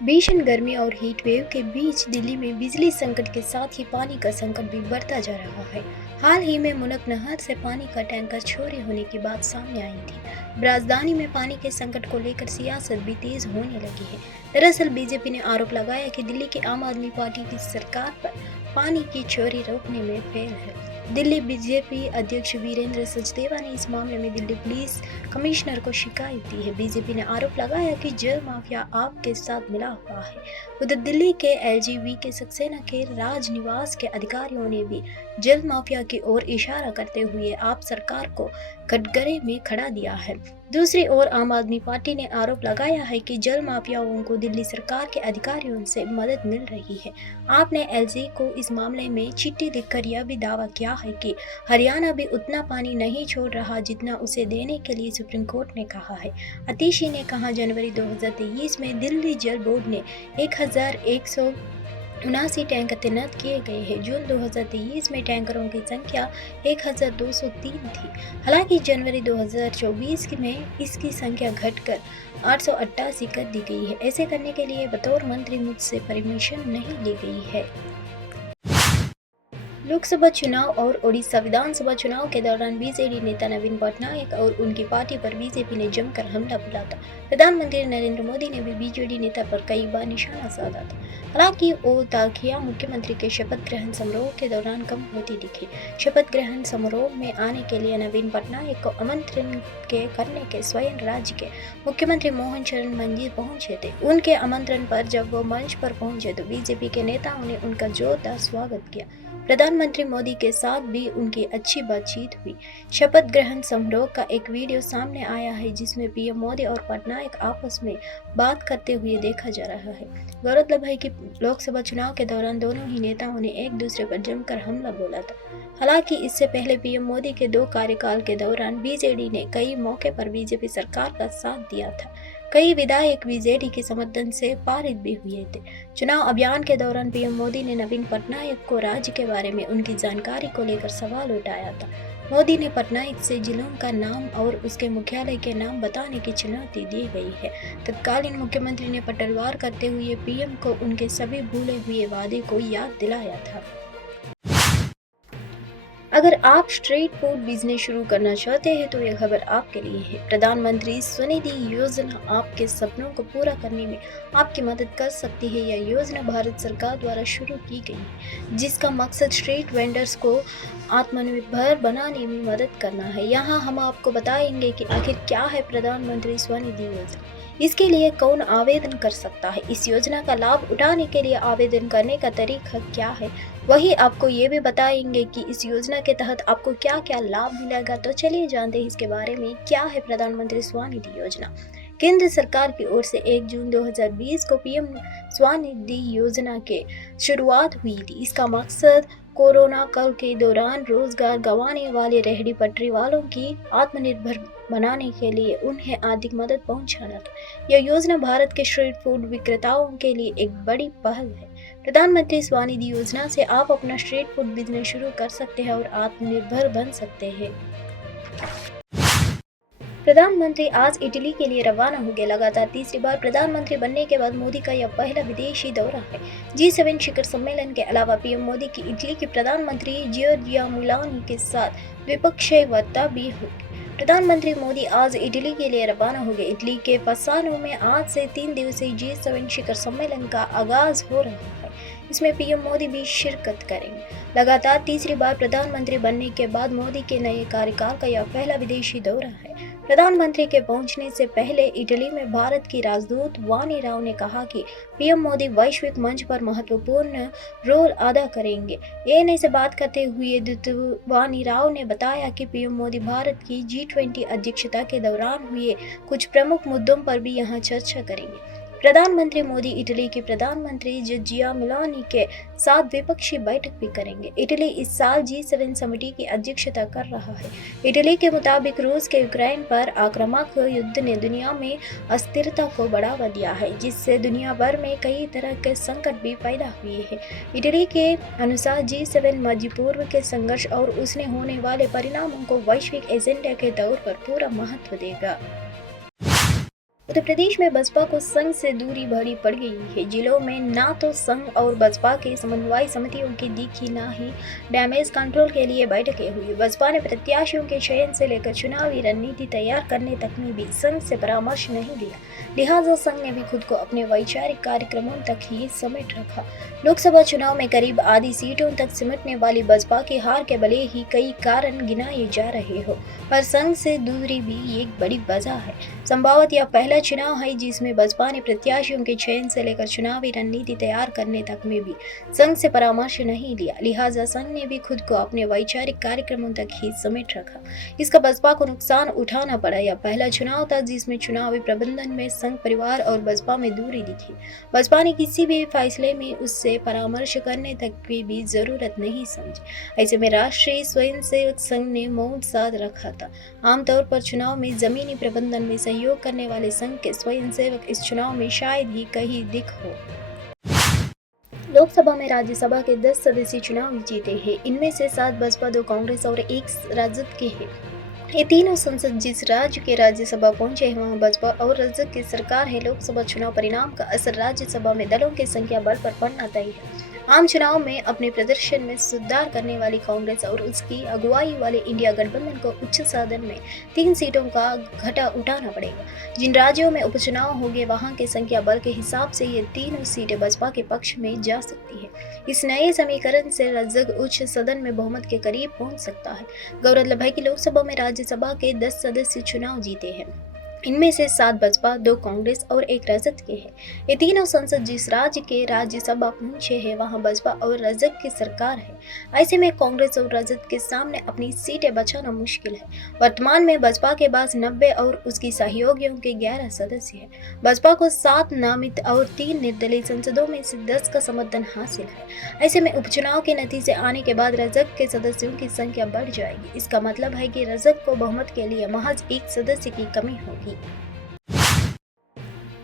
भीषण गर्मी और हीट वेव के बीच दिल्ली में बिजली संकट के साथ ही पानी का संकट भी बढ़ता जा रहा है। हाल ही में मुनक नहर से पानी का टैंकर चोरी होने की बात सामने आई थी। राजधानी में पानी के संकट को लेकर सियासत भी तेज होने लगी है। दरअसल बीजेपी ने आरोप लगाया कि दिल्ली की आम आदमी पार्टी की सरकार पर पानी की चोरी रोकने में फेल है। दिल्ली बीजेपी अध्यक्ष वीरेंद्र सचदेवा ने इस मामले में दिल्ली पुलिस कमिश्नर को शिकायत दी है। बीजेपी ने आरोप लगाया कि जल माफिया आपके साथ मिला हुआ है। उधर दिल्ली के एलजीबी के सक्सेना के राजनिवास के अधिकारियों ने भी जल माफिया की ओर इशारा करते हुए आप सरकार को कटघरे में खड़ा दिया है। दूसरी ओर आम आदमी पार्टी ने आरोप लगाया है कि जल माफियाओं को दिल्ली सरकार के अधिकारियों से मदद मिल रही है। आपने एलजी को इस मामले में चिट्ठी लिखकर यह भी दावा किया है कि हरियाणा भी उतना पानी नहीं छोड़ रहा जितना उसे देने के लिए सुप्रीम कोर्ट ने कहा है। अतीशी ने कहा, जनवरी 2023 में दिल्ली जल बोर्ड ने 1179 टैंकर तैनात किए गए हैं। जून 2023 में टैंकरों की संख्या 1203 थी। हालांकि जनवरी 2024 में इसकी संख्या घटकर 888 कर दी गई है। ऐसे करने के लिए बतौर मंत्री मुझसे परमिशन नहीं ली गई है। लोकसभा चुनाव और ओडिशा विधानसभा चुनाव के दौरान बीजेडी नेता नवीन पटनायक और उनकी पार्टी पर बीजेपी ने जमकर हमला बोला था। प्रधानमंत्री नरेंद्र मोदी ने भी बीजेडी नेता पर कई बार निशाना साधा था। हालांकि वो ताकिया मुख्यमंत्री के शपथ ग्रहण समारोह के दौरान कम होती दिखी। शपथ ग्रहण समारोह में आने के लिए नवीन पटनायक को आमंत्रण करने के स्वयं राज्य के मुख्यमंत्री मोहन चरण मंजीर पहुंचे थे। उनके आमंत्रण पर जब वो मंच पर पहुंचे तो बीजेपी के नेताओं ने उनका जोरदार स्वागत किया। प्रधानमंत्री मोदी के साथ भी उनकी अच्छी बातचीत हुई। शपथ ग्रहण समारोह का एक वीडियो सामने आया है जिसमें पीएम मोदी और पटनायक आपस में बात करते हुए देखा जा रहा है। गौरतलब है कि लोकसभा चुनाव के दौरान दोनों ही नेताओं ने एक दूसरे पर जमकर हमला बोला था। हालांकि इससे पहले पीएम मोदी के 2 कार्यकाल के दौरान बीजेडी ने कई मौके पर बीजेपी सरकार का साथ दिया था। कई विधायक बीजेडी के समर्थन से पारित भी हुए थे। चुनाव अभियान के दौरान पीएम मोदी ने नवीन पटनायक को राज्य के बारे में उनकी जानकारी को लेकर सवाल उठाया था। मोदी ने पटनायक से जिलों का नाम और उसके मुख्यालय के नाम बताने की चुनौती दी गई है। तत्कालीन मुख्यमंत्री ने पलटवार करते हुए पीएम को उनके सभी भूले हुए वादे को याद दिलाया था। अगर आप स्ट्रीट फूड बिजनेस शुरू करना चाहते हैं तो यह खबर आपके लिए है। प्रधानमंत्री स्वनिधि योजना आपके सपनों को पूरा करने में आपकी मदद कर सकती है। यह योजना भारत सरकार द्वारा शुरू की गई है, जिसका मकसद स्ट्रीट वेंडर्स को आत्मनिर्भर बनाने में मदद करना है। यहाँ हम आपको बताएंगे कि आखिर क्या है प्रधानमंत्री स्वनिधि योजना, इसके लिए कौन आवेदन कर सकता है, इस योजना का लाभ उठाने के लिए आवेदन करने का तरीका क्या है। वही आपको ये भी बताएंगे कि इस योजना के तहत आपको क्या क्या लाभ मिलेगा। तो चलिए जानते हैं इसके बारे में। क्या है प्रधानमंत्री स्वनिधि योजना। केंद्र सरकार की ओर से 1 जून 2020 को पीएम स्वनिधि योजना के शुरुआत हुई थी। इसका मकसद कोरोना काल के दौरान रोजगार गंवाने वाले रेहड़ी पटरी वालों की आत्मनिर्भर बनाने के लिए उन्हें आर्थिक मदद पहुंचाना था। यह योजना भारत के स्ट्रीट फूड विक्रेताओं के लिए एक बड़ी पहल है। प्रधानमंत्री स्वनिधि योजना से आप अपना स्ट्रीट फूड बिजनेस शुरू कर सकते हैं और आत्मनिर्भर बन सकते हैं। प्रधानमंत्री आज इटली के लिए रवाना हो गए। लगातार तीसरी बार प्रधानमंत्री बनने के बाद मोदी का यह पहला विदेशी दौरा है। G7 शिखर सम्मेलन के अलावा पीएम मोदी की इटली के प्रधानमंत्री जियोर्जिया मेलोनी के साथ द्विपक्षीय वार्ता भी होगी। प्रधानमंत्री मोदी आज इटली के लिए रवाना हो गए। इटली के पसानो में आज से 3 दिवसीय G7 शिखर सम्मेलन का आगाज हो रहा है। इसमें पीएम मोदी भी शिरकत करेंगे। लगातार तीसरी बार प्रधानमंत्री बनने के बाद मोदी के नए कार्यकाल का यह पहला विदेशी दौरा है। प्रधानमंत्री के पहुंचने से पहले इटली में भारत की राजदूत वानी राव ने कहा कि पीएम मोदी वैश्विक मंच पर महत्वपूर्ण रोल अदा करेंगे। एएनआई से बात करते हुए दूत वानी राव ने बताया कि पीएम मोदी भारत की G20 अध्यक्षता के दौरान हुए कुछ प्रमुख मुद्दों पर भी यहां चर्चा करेंगे। प्रधानमंत्री मोदी इटली की प्रधानमंत्री जियोर्जिया मेलोनी के साथ द्विपक्षीय बैठक भी करेंगे। इटली इस साल G7 समिति की अध्यक्षता कर रहा है। इटली के मुताबिक रूस के यूक्रेन पर आक्रामक युद्ध ने दुनिया में अस्थिरता को बढ़ावा दिया है, जिससे दुनिया भर में कई तरह के संकट भी पैदा हुए हैं। इटली के अनुसार G7 मध्य पूर्व के संघर्ष और उसने होने वाले परिणामों को वैश्विक एजेंडा के तौर पर पूरा महत्व देगा। उत्तर प्रदेश में बसपा को संघ से दूरी बड़ी पड़ गई है। जिलों में ना तो संघ और बसपा के समन्वय समितियों की दिखी, ना ही डैमेज कंट्रोल के लिए बैठकें हुई। बसपा ने प्रत्याशियों के चयन से लेकर चुनावी रणनीति तैयार करने तक में भी संघ से परामर्श नहीं लिया, लिहाजा संघ ने भी खुद को अपने वैचारिक कार्यक्रमों तक ही समेट रखा। लोकसभा चुनाव में करीब आधी सीटों तक सिमटने वाली बसपा की हार के भले ही कई कारण गिनाए जा रहे हो, पर संघ से दूरी भी एक बड़ी वजह है। संभवत यह पहला चुनाव है जिसमें बसपा ने प्रत्याशियों के चयन से लेकर चुनावी रणनीति तैयार करने तक में भी संघ से परामर्श नहीं लिया, लिहाजा संघ ने भी खुद को अपने वैचारिक कार्यक्रमों तक ही समेट रखा। इसका बसपा को नुकसान उठाना पड़ा। यह पहला चुनाव था जिसमें चुनावी प्रबंधन में संघ परिवार और बसपा में दूरी दिखी। बसपा ने किसी भी फैसले में उससे परामर्श करने तक की भी जरूरत नहीं समझी। ऐसे में राष्ट्रीय स्वयंसेवक संघ ने मौन साध रखा था। आमतौर पर चुनाव में जमीनी प्रबंधन में सहयोग करने वाले संघ के स्वयंसेवक इस चुनाव में शायद ही कहीं दिख हो। लोकसभा में राज्यसभा के 10 सदस्य चुनाव जीते हैं। इनमें से 7 बसपा, 2 कांग्रेस और 1 राजद के हैं। ये तीनों सांसद जिस राज्य के राज्यसभा पहुंचे हैं वहां बसपा और राजद की सरकार है। लोकसभा चुनाव परिणाम का असर राज्यसभा में दलों की संख्या बल पर पड़ना तय है। आम चुनाव में अपने प्रदर्शन में सुधार करने वाली कांग्रेस और उसकी अगुवाई वाले इंडिया गठबंधन को उच्च सदन में 3 सीटों का घटा उठाना पड़ेगा। जिन राज्यों में उपचुनाव होंगे वहां के संख्या बल के हिसाब से ये तीनों सीटें बसपा के पक्ष में जा सकती है। इस नए समीकरण से राजग उच्च सदन में बहुमत के करीब पहुंच सकता है। गौरतलब है कि लोकसभा में राज्यसभा के 10 सदस्य चुनाव जीते हैं। इनमें से 7 बसपा, 2 कांग्रेस और 1 राजद के हैं। ये तीनों सांसद जिस राज्य के राज्यसभा पहुंचे हैं वहां बसपा और राजद की सरकार है। ऐसे में कांग्रेस और राजद के सामने अपनी सीटें बचाना मुश्किल है। वर्तमान में बसपा के पास 90 और उसकी सहयोगियों के 11 सदस्य हैं। बसपा को 7 नामित और 3 निर्दलीय सांसदों में से 10 का समर्थन हासिल है। ऐसे में उपचुनाव के नतीजे आने के बाद राजद के सदस्यों की संख्या बढ़ जाएगी। इसका मतलब है कि राजद को बहुमत के लिए महज 1 सदस्य की कमी होगी।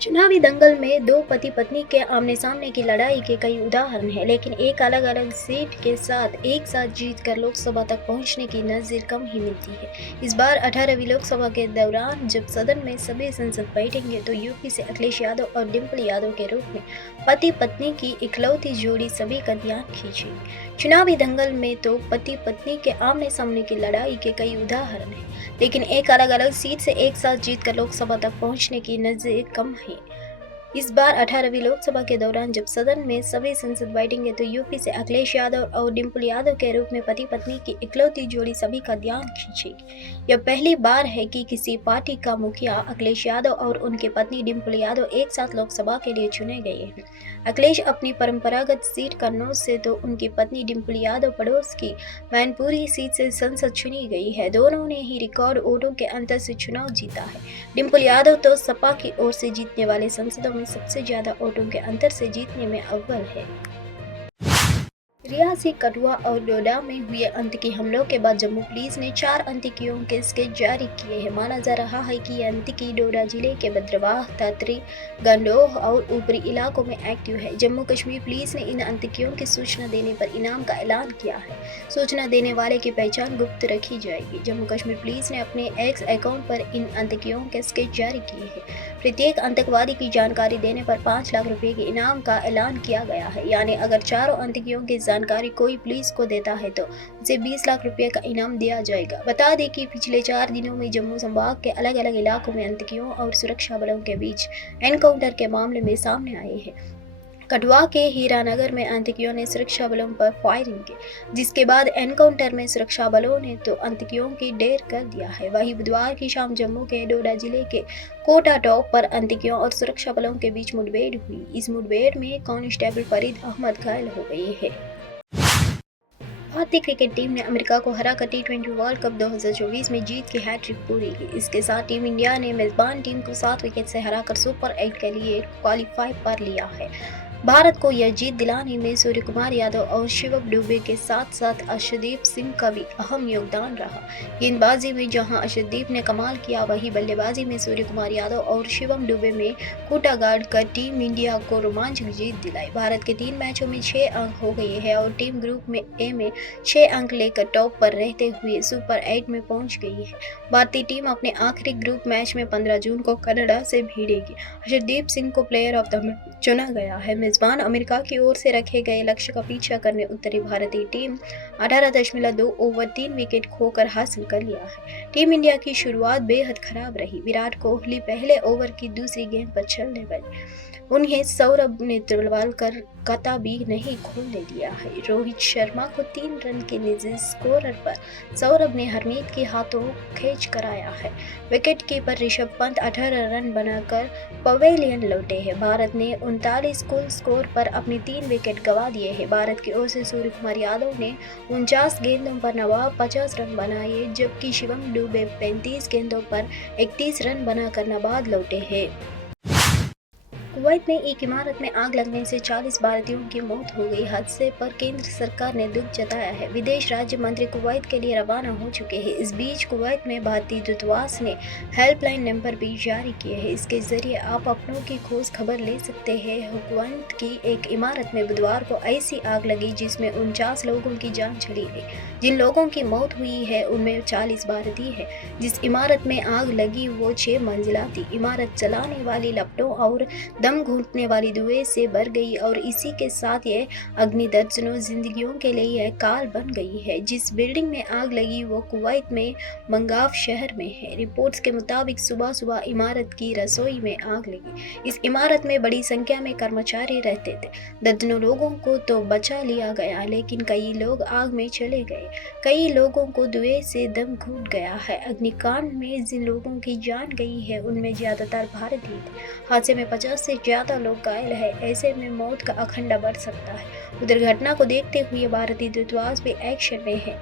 चुनावी दंगल में 2 पति पत्नी के आमने सामने की लड़ाई के कई उदाहरण हैं, लेकिन एक अलग अलग सीट के साथ एक साथ जीतकर लोकसभा तक पहुंचने की नज़ीर कम ही मिलती है। इस बार 18वीं लोकसभा के दौरान जब सदन में सभी सांसद बैठेंगे तो यूपी से अखिलेश यादव और डिम्पल यादव के रूप में पति पत्नी की इकलौती जोड़ी सभी का ध्यान खींचेगी। चुनावी दंगल में तो पति पत्नी के आमने सामने की लड़ाई के कई उदाहरण हैं, लेकिन एक अलग अलग सीट से एक साथ जीतकर लोकसभा तक पहुंचने की नज़ीर कम है। इस बार 18वीं लोकसभा के दौरान जब सदन में सभी सांसद बैठेंगे तो यूपी से अखिलेश यादव और डिम्पल यादव के रूप में पति पत्नी की इकलौती जोड़ी सभी का ध्यान खींचेगी। यह पहली बार है कि किसी पार्टी का मुखिया अखिलेश यादव और उनकी पत्नी डिम्पल यादव एक साथ लोकसभा के लिए चुने गए हैं। अखिलेश अपनी परंपरागत सीट कन्नौज से तो उनकी पत्नी डिम्पल यादव पड़ोस की मैनपुरी सीट से संसद चुनी गई है। दोनों ने ही रिकॉर्ड वोटों के अंतर से चुनाव जीता है। डिम्पल यादव तो सपा की ओर से जीतने वाले सांसदों में सबसे ज्यादा वोटों के अंतर से जीतने में अव्वल है। रियासी, कठुआ और डोडा में हुए आतंकी हमलों के बाद जम्मू पुलिस ने 4 आतंकियों के स्केच जारी किए हैं। माना जा रहा है कि ये आतंकी डोडा जिले के भद्रवाह, तातरी, गंडोह और ऊपरी इलाकों में एक्टिव है। जम्मू कश्मीर पुलिस ने इन आतंकियों की सूचना देने पर इनाम का ऐलान किया है। सूचना देने वाले की पहचान गुप्त रखी जाएगी। जम्मू कश्मीर पुलिस ने अपने एक्स अकाउंट पर इन आतंकियों के स्केच जारी किए हैं। प्रत्येक आतंकवादी की जानकारी देने पर 5 लाख रुपए के इनाम का ऐलान किया गया है। यानी अगर चारों आतंकियों की जानकारी कोई पुलिस को देता है तो उसे 20 लाख रुपए का इनाम दिया जाएगा। बता दें कि पिछले 4 दिनों में जम्मू संभाग के अलग अलग इलाकों में आतंकियों और सुरक्षा बलों के बीच एनकाउंटर के मामले में सामने आए हैं। कठुआ के हीरानगर में आतंकियों ने सुरक्षा बलों पर फायरिंग की, जिसके बाद एनकाउंटर में सुरक्षा बलों ने तो आतंकियों की ढेर कर दिया है। वहीं बुधवार की शाम जम्मू के डोडा जिले के कोटा टॉप पर आतंकियों और सुरक्षा बलों के बीच मुठभेड़ हुई। इस मुठभेड़ में कांस्टेबल फरीद अहमद घायल हो गए हैं। भारतीय क्रिकेट टीम ने अमेरिका को हराकर T20 वर्ल्ड कप 2024 में जीत की हैट्रिक पूरी की। इसके साथ टीम इंडिया ने मेजबान टीम को 7 विकेट से हराकर सुपर 8 के लिए क्वालिफाई कर लिया है। भारत को यह जीत दिलाने में सूर्य कुमार यादव और शिवम दुबे के साथ साथ अर्शदीप सिंह का भी अहम योगदान रहा। गेंदबाजी में जहां अर्शदीप ने कमाल किया, वहीं बल्लेबाजी में सूर्य कुमार यादव और शिवम दुबे में खूंटा गाड़ कर टीम इंडिया को रोमांचक जीत दिलाई। भारत के 3 मैचों में 6 अंक हो गए हैं और टीम ग्रुप में ए में 6 अंक लेकर टॉप पर रहते हुए सुपर 8 में पहुंच गई है। भारतीय टीम अपने आखिरी ग्रुप मैच में 15 जून को कनाडा से भिड़ेगी। अर्शदीप सिंह को प्लेयर ऑफ द मैच चुना गया है। मेजबान अमेरिका की ओर से रखे गए लक्ष्य का पीछा करने उतरी भारतीय टीम 18.2 ओवर 3 विकेट खोकर हासिल कर लिया है। टीम इंडिया की शुरुआत बेहद खराब रही। विराट कोहली पहले ओवर की दूसरी गेंद पर चलने लगे, उन्हें सौरभ ने तलवार कर कता भी नहीं खोलने दिया है। रोहित शर्मा को 3 रन के निजी स्कोर पर सौरभ ने हरमीत के हाथों खींच कराया है। Wicket keeper Rishabh Pant 18 run बनाकर पवेलियन लौटे हैं। भारत ने 39 कुल स्कोर पर अपनी 3 विकेट गंवा दिए हैं। भारत की ओर से सूर्य कुमार यादव ने 49 गेंदों पर नवाब 50 रन बनाए, जबकि शिवम दुबे 35 गेंदों पर 31 रन बनाकर नाबाद लौटे हैं। कुवैत में एक इमारत में आग लगने से 40 भारतीयों की मौत हो गई। हादसे पर केंद्र सरकार ने दुख जताया है। विदेश राज्य मंत्री कुवैत के लिए रवाना हो चुके हैं। इस बीच कुवैत में भारतीय दूतावास ने हेल्पलाइन नंबर भी जारी किए हैं। इसके जरिए आप अपनों की खोज खबर ले सकते हैं। कुवैत की एक इमारत में बुधवार को ऐसी आग लगी जिसमें 49 लोगों की जान चली गई। जिन लोगों की मौत हुई है उनमें 40 भारतीय हैं। जिस इमारत में आग लगी वो 6 मंजिला थी। इमारत चलाने वाली लपटों और दम घुटने वाली धुएं से भर गई और इसी के साथ ये अग्नि दर्जनों जिंदगियों के लिए यह काल बन गई है। जिस बिल्डिंग में आग लगी वो कुवैत में मंगाफ शहर में है। रिपोर्ट्स के मुताबिक सुबह सुबह इमारत की रसोई में आग लगी। इस इमारत में बड़ी संख्या में कर्मचारी रहते थे। दर्जनों लोगों को तो बचा लिया गया, लेकिन कई लोग आग में चले गए। कई लोगों को धुएं से दम घुट गया है। अग्निकांड में जिन लोगों की जान गई है उनमें ज्यादातर भारतीय थे। हादसे में 50 से ज्यादा लोग घायल हैं। ऐसे में मौत का आंकड़ा बढ़ सकता है। उधर घटना को देखते हुए भारतीय दूतावास भी एक्शन में है।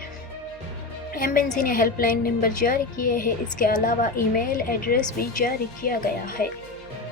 एम्बेसी ने हेल्पलाइन नंबर जारी किए हैं। इसके अलावा ईमेल एड्रेस भी जारी किया गया है।